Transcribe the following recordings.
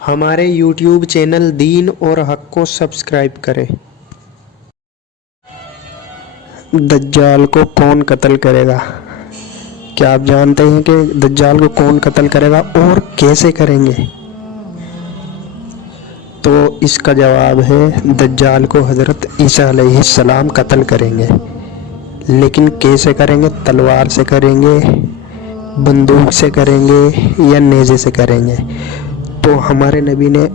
ہمارے YouTube channel then اور حق کو سبسکرائب کریں۔ دجال کو کون قتل کرے گا؟ کیا آپ جانتے ہیں کہ دجال کو کون قتل کرے گا اور کیسے کریں گے؟ تو اس کا جواب ہے دجال کو حضرت عیسیٰ علیہ السلام قتل کریں گے، لیکن کیسے کریں گے؟ تلوار سے کریں گے، بندوق سے کریں گے یا نیزے سے کریں گے؟ تو ہمارے نبی نے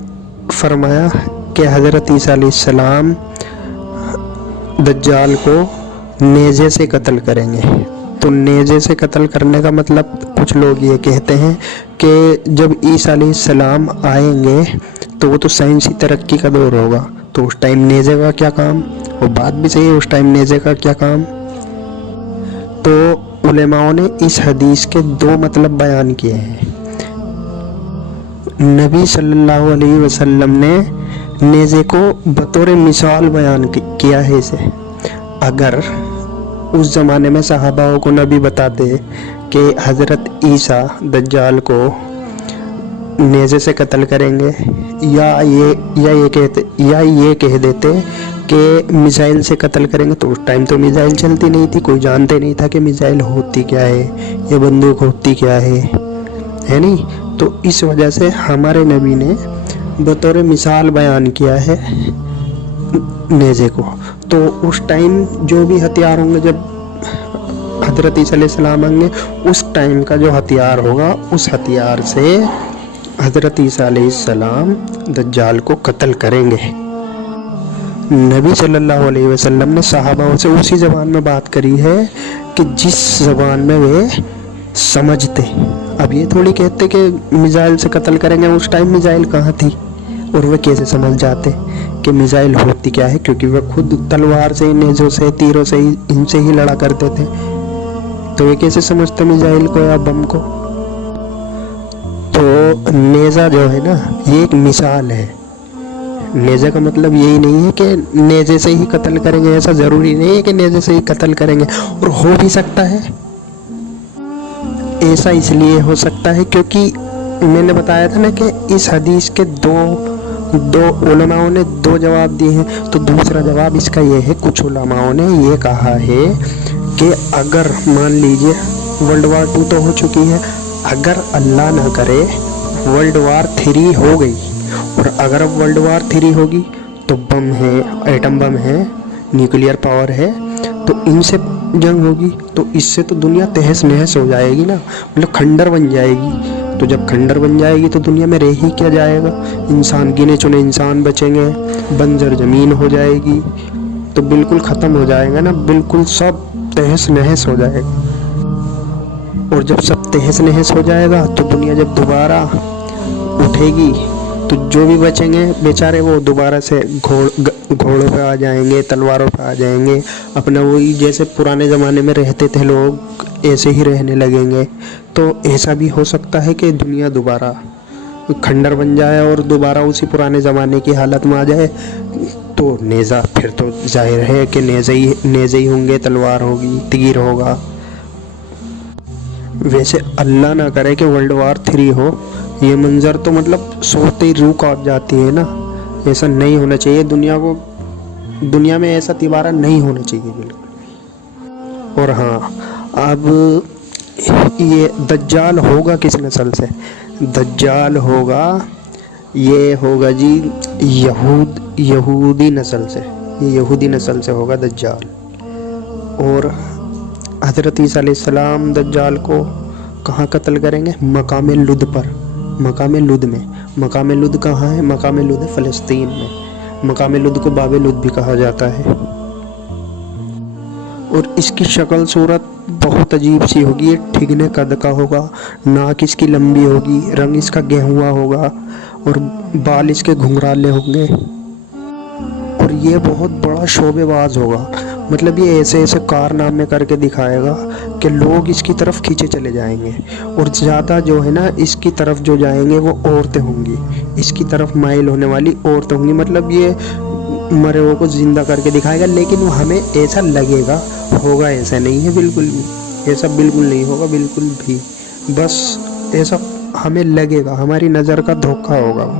فرمایا کہ حضرت عیسیٰ علیہ السلام دجال کو نیزے سے قتل کریں گے۔ تو نیزے سے قتل کرنے کا مطلب کچھ لوگ یہ کہتے ہیں کہ جب عیسیٰ علیہ السلام آئیں گے تو وہ تو سائنسی ترقی کا دور ہوگا، تو اس ٹائم نیزے کا کیا کام؟ وہ بات بھی صحیح ہے، اس ٹائم نیزے کا کیا کام؟ تو علماء نے اس حدیث کے دو مطلب بیان کیے ہیں۔ نبی صلی اللہ علیہ وسلم نے نیزے کو بطور مثال بیان کیا ہے اسے۔ اگر اس زمانے میں صحابہ کو نبی بتا دے کہ حضرت عیسیٰ دجال کو نیزے سے قتل کریں گے یا یہ کہہ دیتے کہ میزائل سے قتل کریں گے، تو اس ٹائم تو میزائل چلتی نہیں تھی، کوئی جانتے نہیں تھا کہ میزائل ہوتی کیا ہے یا بندوق ہوتی کیا ہے نہیں؟ تو اس وجہ سے ہمارے نبی نے بطور مثال بیان کیا ہے نیزے کو۔ تو اس ٹائم جو بھی ہتھیار ہوں گے، جب حضرت عیسیٰ علیہ السلام آئیں گے، اس ٹائم کا جو ہتھیار ہوگا اس ہتھیار سے حضرت عیسیٰ علیہ السلام دجال کو قتل کریں گے۔ نبی صلی اللہ علیہ وسلم نے صحابہ سے اسی زبان میں بات کری ہے کہ جس زبان میں وہ سمجھتے۔ اب یہ تھوڑی کہتے کہ میزائل سے قتل کریں گے، اس ٹائم میزائل کہاں تھی اور وہ کیسے سمجھ جاتے کہ میزائل ہوتی کیا ہے؟ کیونکہ وہ خود تلوار سے، نیزوں سے، تیروں سے ان سے ہی لڑا کرتے تھے، تو وہ کیسے سمجھتے میزائل کو یا بم کو؟ تو نیزہ جو ہے نا، یہ ایک مثال ہے۔ نیزے کا مطلب یہی نہیں ہے کہ نیزے سے ہی قتل کریں گے، ایسا ضروری نہیں ہے کہ نیزے سے ہی قتل کریں گے، اور ہو بھی سکتا ہے۔ ایسا اس لیے ہو سکتا ہے کیونکہ میں نے بتایا تھا نا کہ اس حدیث کے دو علماء نے دو جواب دیے ہیں۔ تو دوسرا جواب اس کا یہ ہے، کچھ علماء نے یہ کہا ہے کہ اگر مان لیجئے ورلڈ وار 2 تو ہو چکی ہے، اگر اللہ نہ کرے ورلڈ وار 3 ہو گئی، اور اگر اب ورلڈ وار 3 ہوگی تو بم ہے، ایٹم بم ہے، نیوکلیئر پاور ہے، تو ان سے جنگ ہوگی، تو اس سے تو دنیا تہس نہس ہو جائے گی نا، مطلب کھنڈر بن جائے گی۔ تو جب کھنڈر بن جائے گی تو دنیا میں رہ ہی کیا جائے گا؟ انسان گنے چنے انسان بچیں گے، بنجر زمین ہو جائے گی، تو بالکل ختم ہو جائے گا نا، بالکل سب تہس نہس ہو جائے گا۔ اور جب سب تہس نہس ہو جائے گا تو دنیا جب دوبارہ اٹھے گی تو جو بھی بچیں گے بیچارے وہ دوبارہ سے گھوڑوں پہ آ جائیں گے، تلواروں پہ آ جائیں گے، اپنا وہی جیسے پرانے زمانے میں رہتے تھے لوگ ایسے ہی رہنے لگیں گے۔ تو ایسا بھی ہو سکتا ہے کہ دنیا دوبارہ کھنڈر بن جائے اور دوبارہ اسی پرانے زمانے کی حالت میں آ جائے۔ تو نیزہ پھر تو ظاہر ہے کہ نیزے ہی ہوں گے، تلوار ہوگی، تیر ہوگا۔ ویسے اللہ نہ کرے کہ ورلڈ وار 3 ہو، یہ منظر تو مطلب سوتے ہی روح کانپ جاتی ہے نا، ایسا نہیں ہونا چاہیے۔ دنیا میں ایسا تیوارہ نہیں ہونا چاہیے بالکل۔ اور ہاں، اب یہ دجال ہوگا کس نسل سے؟ دجال ہوگا، یہ ہوگا جی یہودی نسل سے، یہ یہودی نسل سے ہوگا دجال۔ اور حضرت عیسیٰ علیہ السلام دجال کو کہاں قتل کریں گے؟ مقام لد پر، مقام لد میں۔ مقام لد کہاں ہے؟ مقام لد ہے فلسطین میں۔ مقام لد کو باب لد بھی کہا جاتا ہے۔ اور اس کی شکل صورت بہت عجیب سی ہوگی، یہ ٹھگنے قد کا ہوگا، ناک اس کی لمبی ہوگی، رنگ اس کا گہوا ہوگا، اور بال اس کے گھنگرالے ہوں گے، اور یہ بہت بڑا شعبے باز ہوگا۔ مطلب یہ ایسے کارنامے کر کے دکھائے گا کہ لوگ اس کی طرف کھینچے چلے جائیں گے، اور زیادہ جو ہے نا اس کی طرف جو جائیں گے وہ عورتیں ہوں گی، اس کی طرف مائل ہونے والی عورتیں ہوں گی۔ مطلب یہ مرے ہوئے کو زندہ کر کے دکھائے گا، لیکن وہ ہمیں ایسا لگے گا، ہوگا ایسا نہیں ہے بالکل بھی، ایسا بالکل نہیں ہوگا بالکل بھی، بس ایسا ہمیں لگے گا، ہماری نظر کا دھوکہ ہوگا وہ۔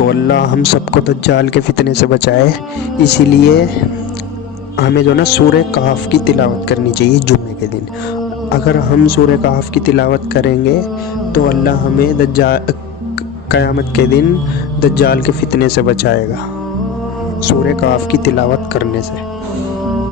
تو اللہ ہم سب کو دجال کے فتنے سے بچائے. اسی لیے ہمیں جو نا سورہ کہف کی تلاوت کرنی چاہیے جمعے کے دن. اگر ہم سورہ کہف کی تلاوت کریں گے تو اللہ ہمیں قیامت کے دن دجال کے فتنے سے بچائے گا سورہ کہف کی تلاوت کرنے سے.